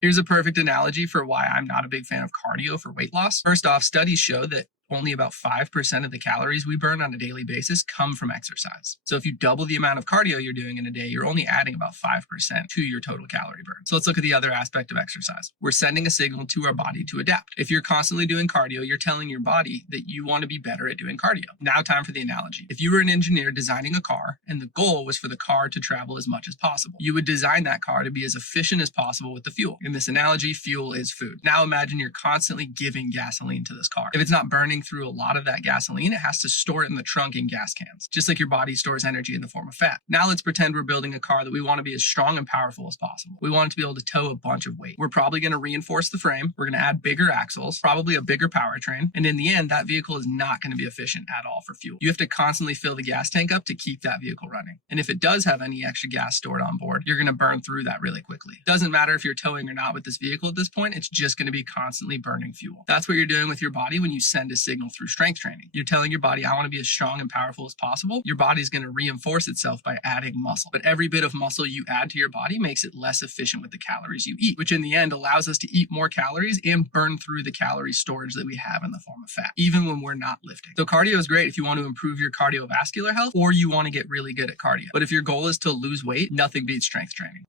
Here's a perfect analogy for why I'm not a big fan of cardio for weight loss. First off, studies show that only about 5% of the calories we burn on a daily basis come from exercise. So if you double the amount of cardio you're doing in a day, you're only adding about 5% to your total calorie burn. So let's look at the other aspect of exercise. We're sending a signal to our body to adapt. If you're constantly doing cardio, you're telling your body that you want to be better at doing cardio. Now, time for the analogy. If you were an engineer designing a car and the goal was for the car to travel as much as possible, you would design that car to be as efficient as possible with the fuel. In this analogy, fuel is food. Now imagine you're constantly giving gasoline to this car. If it's not burning through a lot of that gasoline, it has to store it in the trunk in gas cans, just like your body stores energy in the form of fat. Now let's pretend we're building a car that we want to be as strong and powerful as possible. We want it to be able to tow a bunch of weight. We're probably going to reinforce the frame. We're going to add bigger axles, probably a bigger powertrain. And in the end, that vehicle is not going to be efficient at all for fuel. You have to constantly fill the gas tank up to keep that vehicle running. And if it does have any extra gas stored on board, you're going to burn through that really quickly. It doesn't matter if you're towing or not with this vehicle at this point. It's just going to be constantly burning fuel. That's what you're doing with your body when you send a signal through strength training. You're telling your body, I want to be as strong and powerful as possible. Your body's going to reinforce itself by adding muscle. But every bit of muscle you add to your body makes it less efficient with the calories you eat, which in the end allows us to eat more calories and burn through the calorie storage that we have in the form of fat, even when we're not lifting. So cardio is great if you want to improve your cardiovascular health or you want to get really good at cardio. But if your goal is to lose weight, nothing beats strength training.